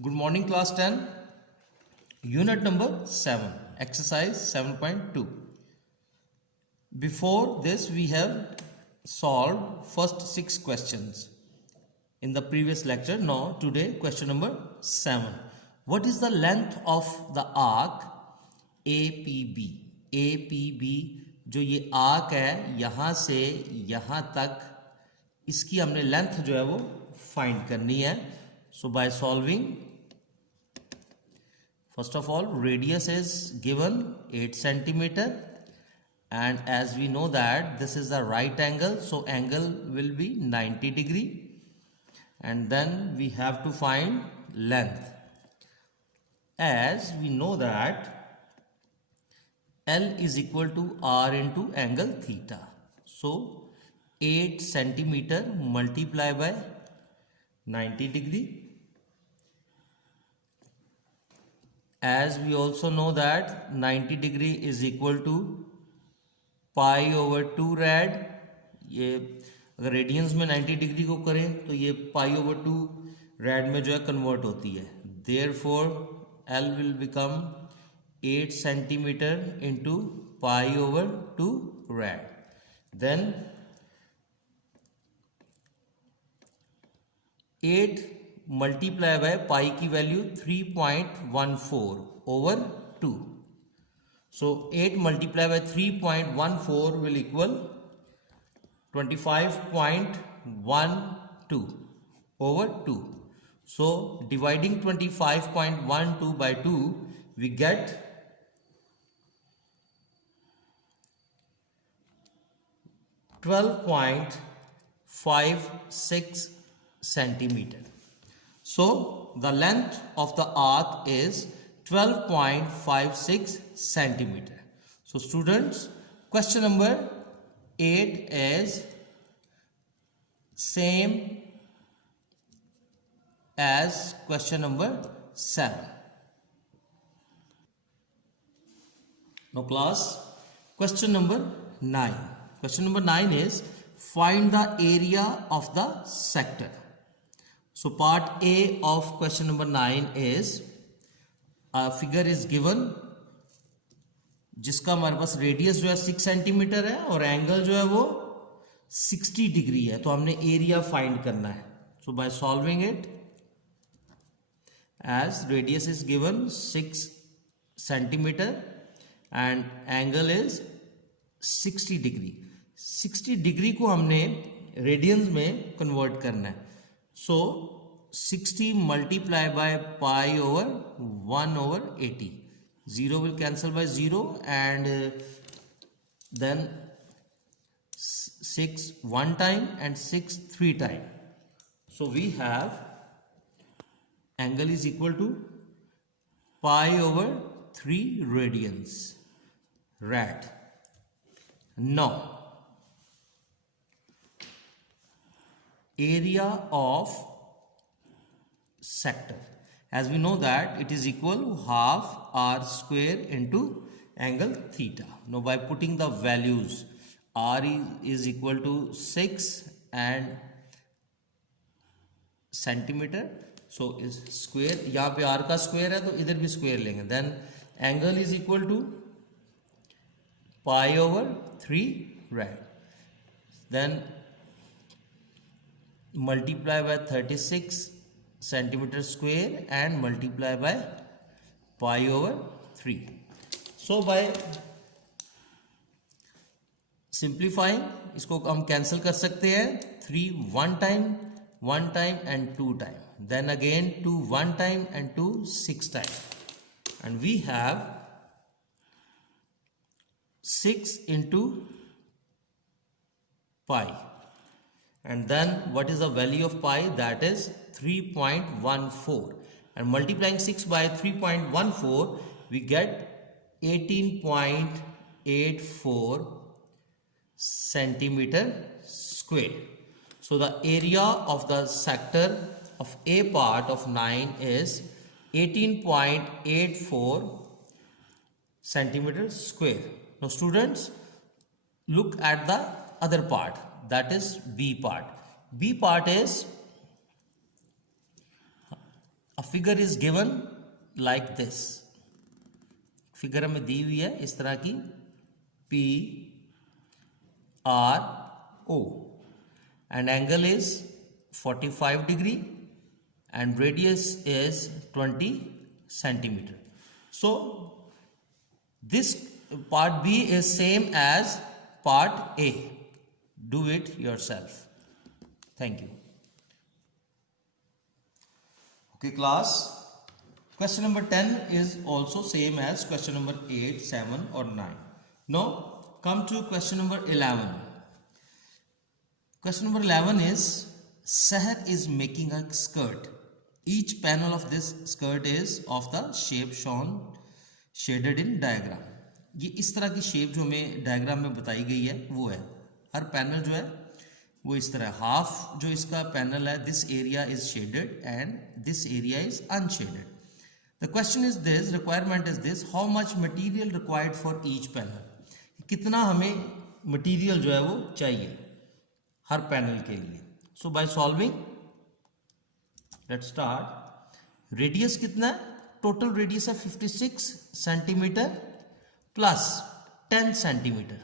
Good morning, class 10. Unit number 7, exercise 7.2. Before this, we have solved first 6 questions in the previous lecture. Now, today, question number 7. What is the length of the arc APB? APB जो ये arc है यहाँ से यहाँ तक, इसकी हमने length जो है वो फाइंड करनी है. So by solving, first of all, radius is given 8 centimeter, and as we know that this is the right angle, so angle will be 90 degree, and then we have to find length. As we know that L is equal to R into angle theta, so 8 centimeter multiplied by 90 degree. As we also know that 90 degree is equal to pi over 2 rad. ये अगर radiance में 90 degree को करें तो ये पाई over 2 red में जो है कन्वर्ट होती है. Therefore L will become 8 centimetre into pi over 2 rad. Then 8 multiply by pi की value 3.14 over 2. So 8 multiply by 3.14 will equal 25.12 over 2. So dividing 25.12 by 2, we get 12.56 centimeter. So the length of the arc is 12.56 centimeter. So students, question number 8 is same as question number 7. Now class, question number 9. Question number 9 is find the area of the sector. So part A of question number 9 is a figure is given जिसका हमारे पास radius जो है 6 centimetre है और angle जो है वो 60 degree है. तो हमने एरिया फाइंड करना है. So by solving it, as radius is given 6 centimetre and angle is 60 degree. 60 degree को हमने रेडियंस में कन्वर्ट करना है. So 60 multiply by pi over 1 over 80. 0 will cancel by 0, and then 6 one time and 6 3 time. So we have angle is equal to pi over 3 radians, rad. Now area of sector, as we know that it is equal to half r square into angle theta. Now by putting the values, r is equal to 6 and centimeter, so is square. यहाँ पे r का square है तो इधर भी square लेंगे. Then angle is equal to pi over 3 rad. Then multiply by 36 centimeter square and multiply by pi over 3. So by simplifying, इसको हम कैंसिल कर सकते हैं. 3 one time and 2 time, then again 2 1 time and 2 6 time, and we have 6 into pi. And then what is the value of pi? That is 3.14, and multiplying 6 by 3.14 we get 18.84 centimeter square. So the area of the sector of A part of 9 is 18.84 centimeter square. Now students, look at the other part, that is B part. B part is A figure is given like this. Figure हमें दी हुई है इस तरह की P R O and angle is 45 degree and radius is 20 centimeter. So this part B is same as part A. Do it yourself. Thank you. Okay class, question number 10 is also same as question number 8, 7 or 9. Now come to question number 11. Question number 11 is Sahar is making a skirt. Each panel of this skirt is of the shape shown shaded in diagram. ये इस तरह की shape जो हमें diagram में बताई गई है वो है. हर पैनल जो है वो इस तरह, हाफ जो इसका पैनल है, this area is shaded and this area is unshielded. The question is this, requirement is this, how much material required for each panel. कितना हमें मटेरियल जो है वो चाहिए हर पैनल के लिए. So by solving, let's start. Radius कितना है? टोटल रेडियस है 56 centimetre plus 10 centimetre,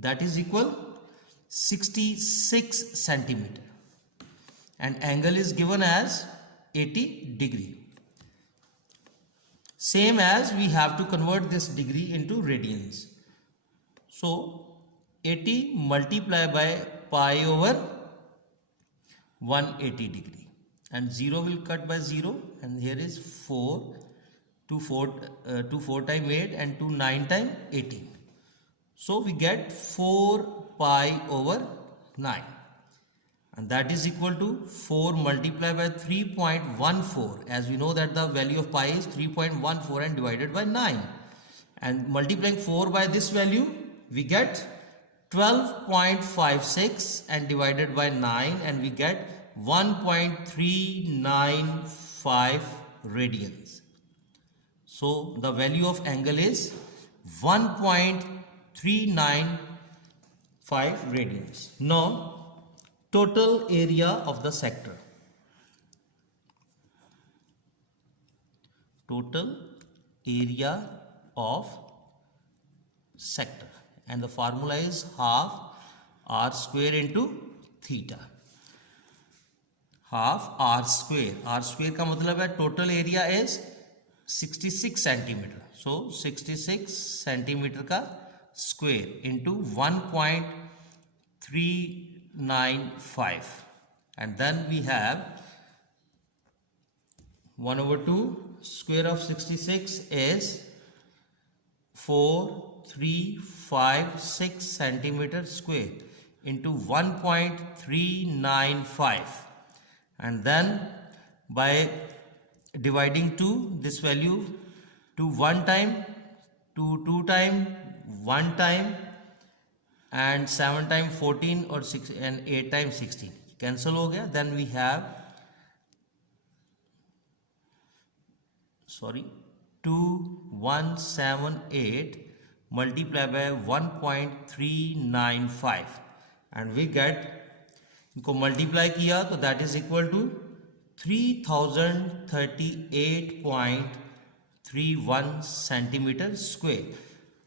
that is equal 66 centimeter and angle is given as 80 degree. Same as we have to convert this degree into radians. So 80 multiplied by pi over 180 degree and 0 will cut by 0 and here is 4 to 4 times 8 and to 9 times 18. So we get 4 pi over 9 and that is equal to 4 multiplied by 3.14, as we know that the value of pi is 3.14 and divided by 9, and multiplying 4 by this value we get 12.56 and divided by 9 and we get 1.395 radians. So the value of angle is 1.395 radians. Now total area of the sector. Total area of sector and the formula is half r square into theta. Half r square. R square का मतलब है total area is 66 centimeter. So 66 centimeter का square into 1.395 and then we have 1 over 2 square of 66 is 4356 centimeter square into 1.395 and then by dividing 2 this value to 1 time, to 2 time, 1 time and 7 time 14 or 6 and 8 time 16 cancel हो गया. Then we have 2178 multiplied by 1.395 and we get, इनको multiply किया तो that is equal to 3038.31 centimeter square.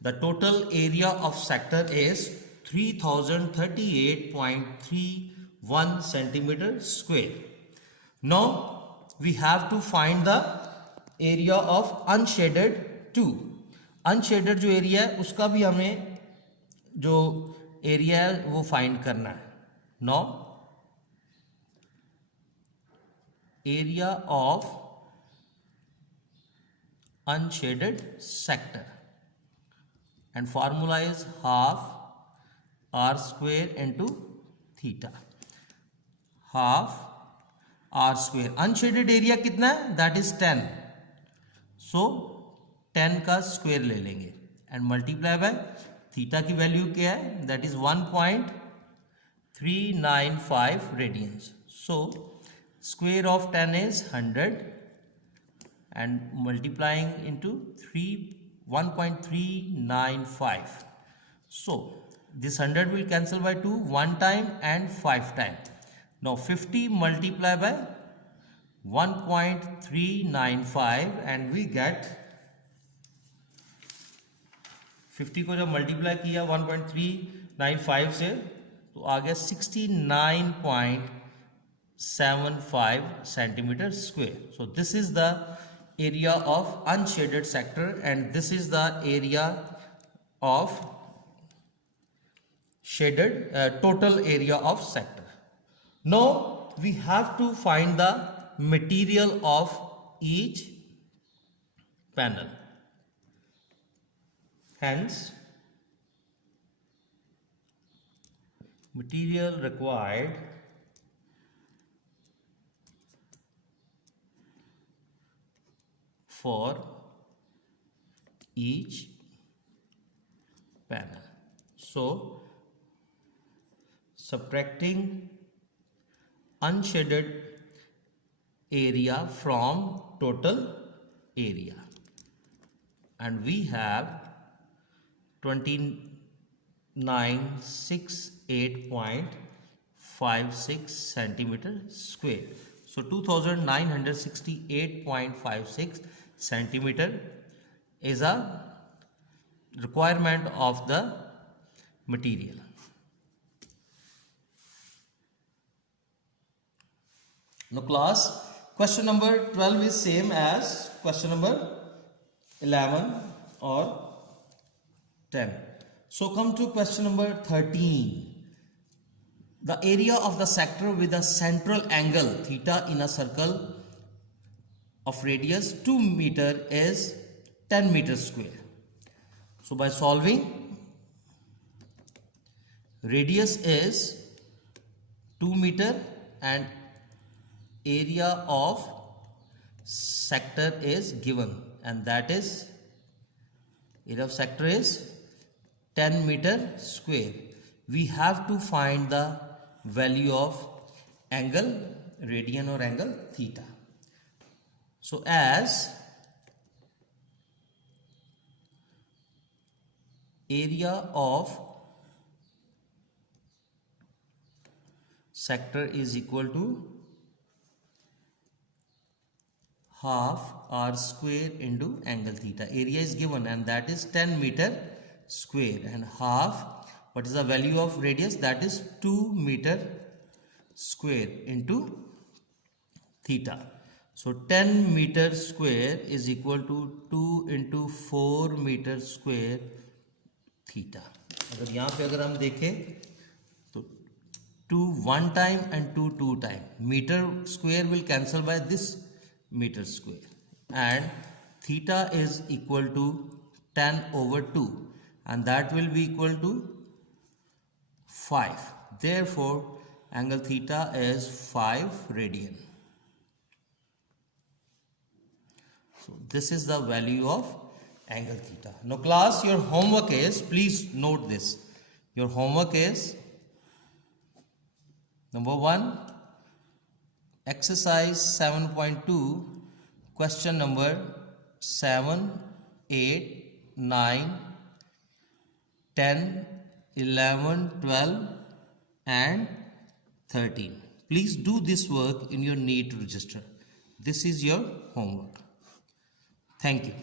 The total area of sector is 3038.31 centimeter square. Now we have to find the area of unshaded too. Unshaded जो area है उसका भी हमें जो area है वो फाइंड करना है. Now area of unshaded sector and formula is half r square into theta. Half r square. Unshaded area कितना है? That is 10. So 10 का स्क्वायर ले लेंगे एंड मल्टीप्लाई बाय थीटा की वैल्यू क्या है? That is 1.395 radians. So square of 10 is 100 and multiplying into 1.395. So this 100 will cancel by 2 1 time and 5 time. Now 50 multiplied by 1.395 and we get 50 को जब multiply किया 1.395 से तो आ गया 69.75 centimeter square. So this is the area of unshaded sector and this is the area of shaded total area of sector. Now we have to find the material of each panel. Hence, material required for each panel. So, subtracting unshaded area from total area, and we have 2968.56 centimeter square. So 2968.56 centimeter is a requirement of the material. Now class, question number 12 is same as question number 11 or 10. So come to question number 13. The area of the sector with a central angle theta in a circle of radius 2 meter is 10 meter square. So by solving, radius is 2 meter and area of sector is given, and that is area of sector is 10 meter square. We have to find the value of angle radian or angle theta. So as area of sector is equal to half r square into angle theta. Area is given and that is 10 meter square, and half, what is the value of radius? That is 2 meter square into theta. So 10 meter square is equal to 2 into 4 meter square theta. अगर यहाँ पे अगर हम देखें तो 2 one time and 2 2 time. Meter square will cancel by this meter square, and theta is equal to 10 over 2, and that will be equal to 5. Therefore, angle theta is 5 radian. So this is the value of angle theta. Now class, your homework is, please note this, your homework is number 1, exercise 7.2, question number 7, 8, 9, 10, 11, 12 and 13. Please do this work in your NEET register. This is your homework. Thank you.